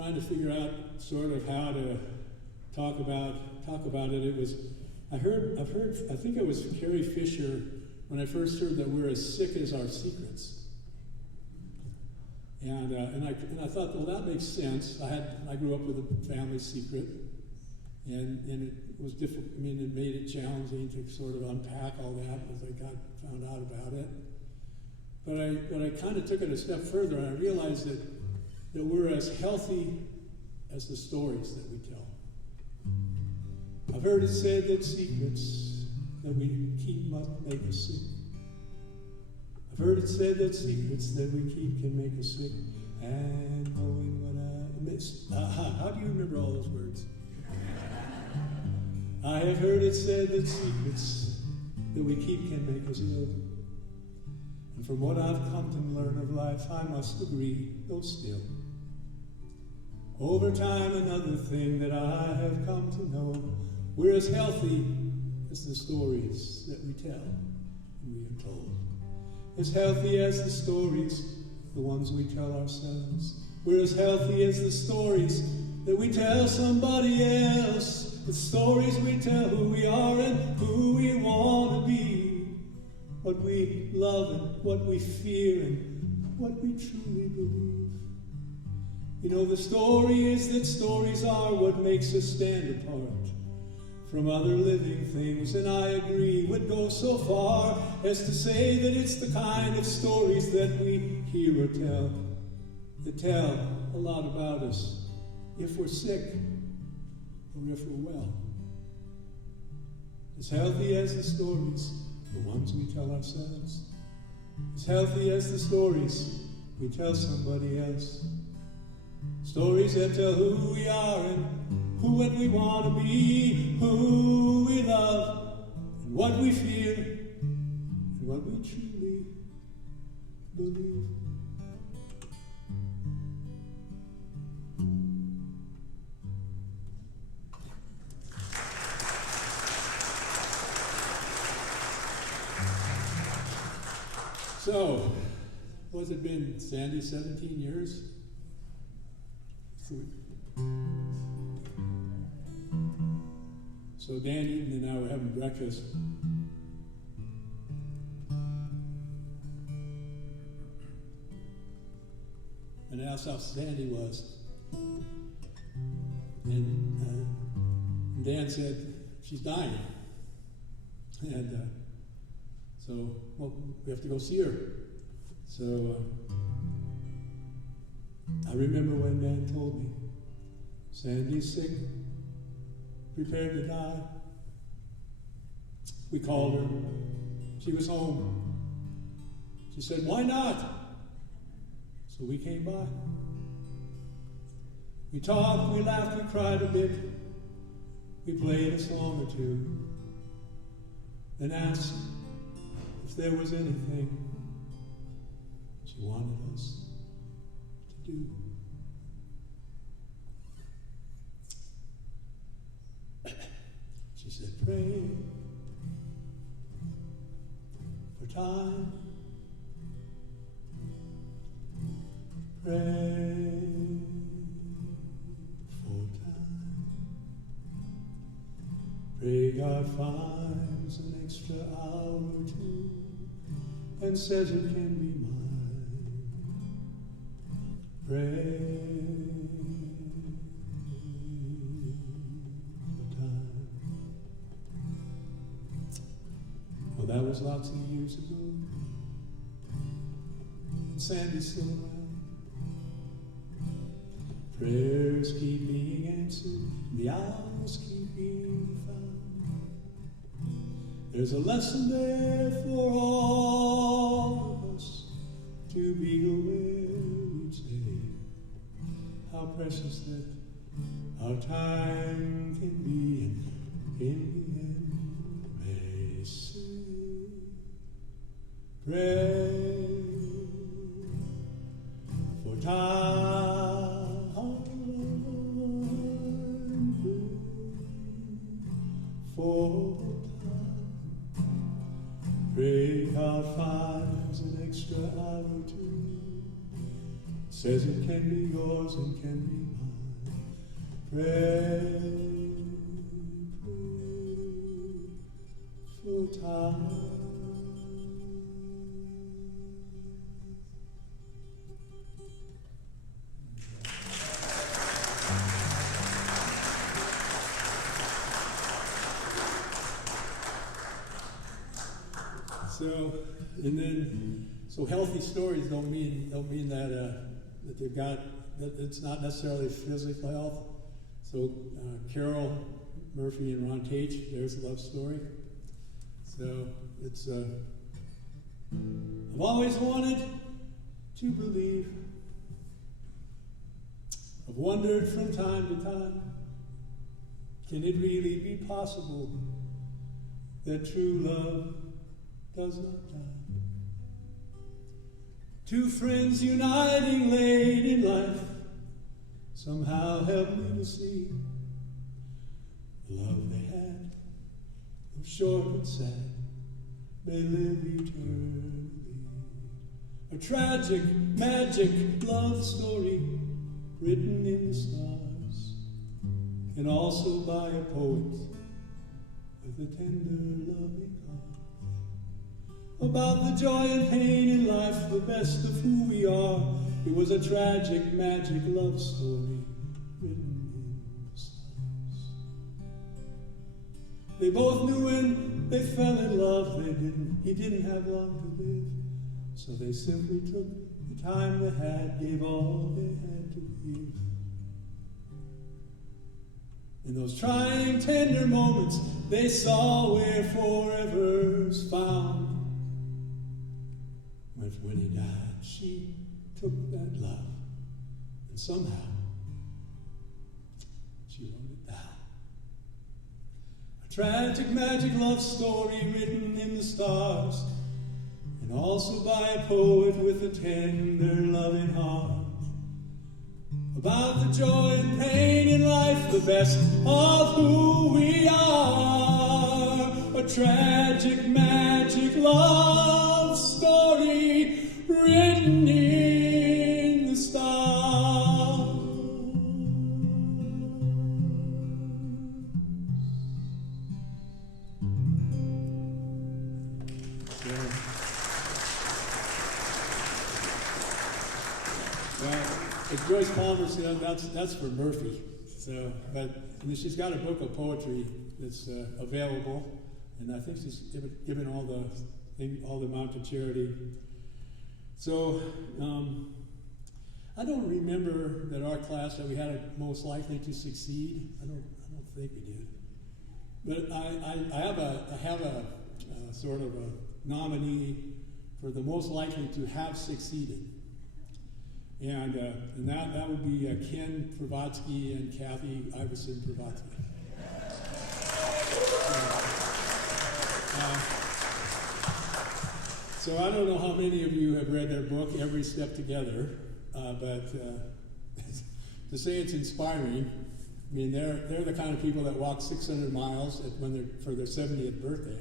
trying to figure out sort of how to talk about it. I think it was Carrie Fisher when I first heard that we're as sick as our secrets. And I thought, well, that makes sense. I grew up with a family secret, and it was difficult. I mean, it made it challenging to sort of unpack all that as I found out about it. But I kind of took it a step further, and I realized that we're as healthy as the stories that we tell. I've heard it said that secrets that we keep must make us sick. I've heard it said that secrets that we keep can make us sick. And knowing what I missed. How do you remember all those words? I have heard it said that secrets that we keep can make us ill. And from what I've come to learn of life, I must agree, though still. Over time, another thing that I have come to know, we're as healthy as the stories that we tell and we are told. As healthy as the stories, the ones we tell ourselves. We're as healthy as the stories that we tell somebody else. The stories we tell who we are and who we want to be. What we love and what we fear and what we truly believe. You know, the story is that stories are what makes us stand apart from other living things, and I agree, would go so far as to say that it's the kind of stories that we hear or tell, that tell a lot about us, if we're sick or if we're well. As healthy as the stories, the ones we tell ourselves, as healthy as the stories we tell somebody else. Stories that tell who we are and who and we want to be, who we love, and what we fear, and what we truly believe. So, what's it been, Sandy, 17 years? So Dan Eaton and I were having breakfast. And I asked how Sandy was. And Dan said, she's dying. And so, well, we have to go see her. So I remember when Dan told me, Sandy's sick, prepared to die. We called her. She was home. She said, why not? So we came by. We talked, we laughed, we cried a bit. We played a song or two. Then asked if there was anything she wanted us to do. She said, pray for time. Pray for time. Pray God finds an extra hour or two and says it can be mine. Pray for time. Well, that was lots of years ago. And Sandy's still around. Prayers keep being answered, the hours keep being found. There's a lesson there for all of us to be aware each day, how precious that our time can be, and in the end may say, pray for time. For time, pray God finds an extra hour or two, says it can be yours and can be mine. Pray for time. So healthy stories don't mean that they've got that it's not necessarily physical health. So Carol Murphy and Ron Tate, there's a love story. So it's I've always wanted to believe. I've wondered from time to time, can it really be possible that true love does not die? Two friends uniting late in life somehow helped me to see the love they had, though short and sad, may live eternally. A tragic, magic love story written in the stars, and also by a poet with a tender, loving heart. About the joy and pain in life, the best of who we are. It was a tragic, magic love story written in the stars. They both knew when they fell in love, he didn't have long to live. So they simply took the time they had, gave all they had to give. In those trying, tender moments, they saw where forever's found. When he died, she took that love, and somehow she wrote it down. A tragic, magic love story written in the stars, and also by a poet with a tender, loving heart. About the joy and pain in life, the best of who we are. A tragic, magic love story written in the stars. Well, Joyce Palmer said that's for Murphy. So, but she's got a book of poetry that's available, and I think she's given all the amount to charity. So, I don't remember that our class that we had a most likely to succeed. I don't think we did. But I have a sort of a nominee for the most likely to have succeeded. And that would be Ken Pravatsky and Kathy Iverson Pravatsky. So I don't know how many of you have read their book, Every Step Together, but to say it's inspiring, I mean, they're the kind of people that walk 600 miles for their 70th birthday,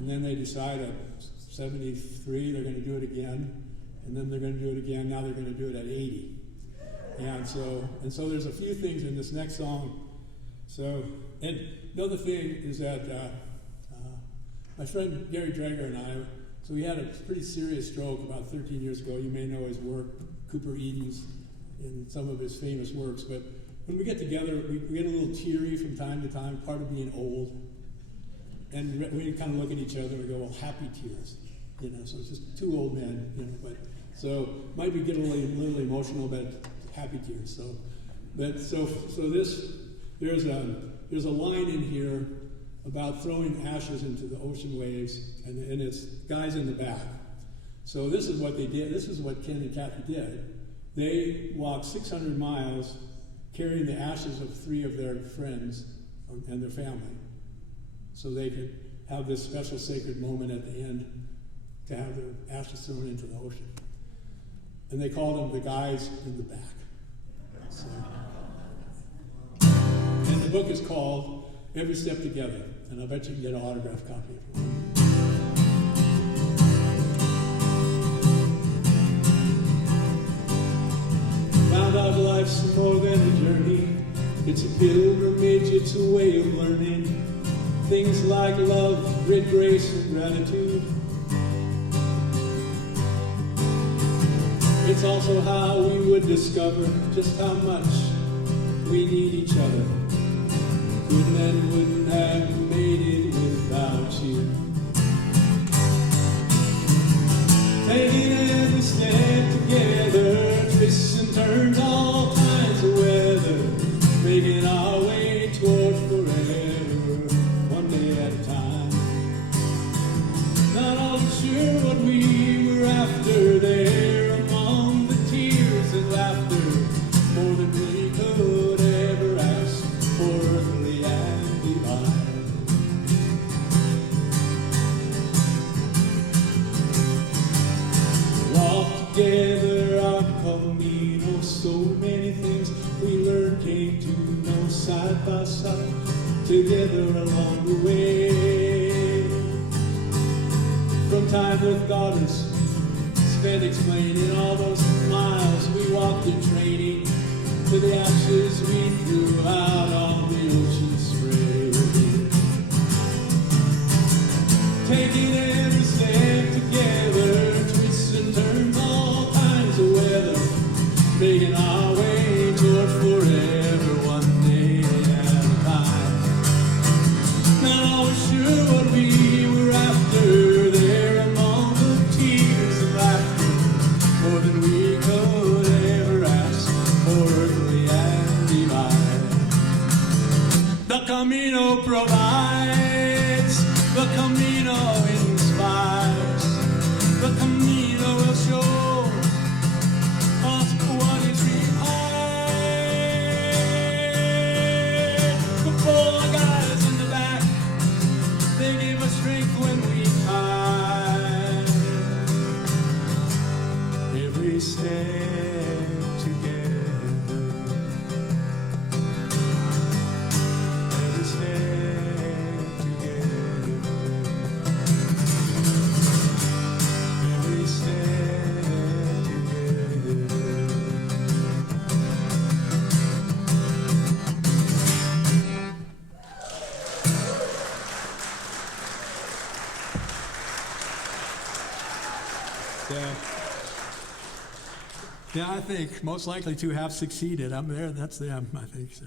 and then they decide at 73 they're going to do it again, and then they're going to do it again. Now they're going to do it at 80, and so there's a few things in this next song. So, and another thing is that my friend Gary Drager and I. So he had a pretty serious stroke about 13 years ago. You may know his work, Cooper Eden's, in some of his famous works. But when we get together, we get a little teary from time to time, part of being old. And we kind of look at each other and go, well, happy tears. So it's just two old men, but so might be getting a little emotional, but happy tears. So there's a line in here about throwing ashes into the ocean waves, and it's guys in the back. So this is what they did. This is what Ken and Kathy did. They walked 600 miles carrying the ashes of 3 of their friends and their family, so they could have this special sacred moment at the end to have their ashes thrown into the ocean. And they called them the guys in the back. So, and the book is called Every Step Together, and I bet you can get an autographed copy of it. Found out life's more than a journey, It's a pilgrimage, it's a way of learning things like love, grit, grace, and gratitude. It's also how we would discover just how much we need each other. Couldn't and wouldn't have made it without you. Taking every step together, twists and turns, all kinds of weather, making our way toward forever, one day at a time. Not always sure what we were after there among the tears and laughter, more than we could ever ask for, earthly and divine. Walk together our camino, so many things we learned, came to know side by side, together along the way. From time with daughters spent explaining all those miles we walked in training, to the ashes we threw out on the ocean spray. Taking every step together, twists and turns, all kinds of weather, making our way toward forever, one day at a time. Not always sure what we were after there among the tears and laughter, more than we could ever ask for, earthly and divine. The Camino provides, the Camino inspires, the Camino will show us what is required. The four guys in the back, they give us strength when we fight. Every step together, every step together, every step together. Yeah, I think most likely to have succeeded. I'm there, that's them, I think so.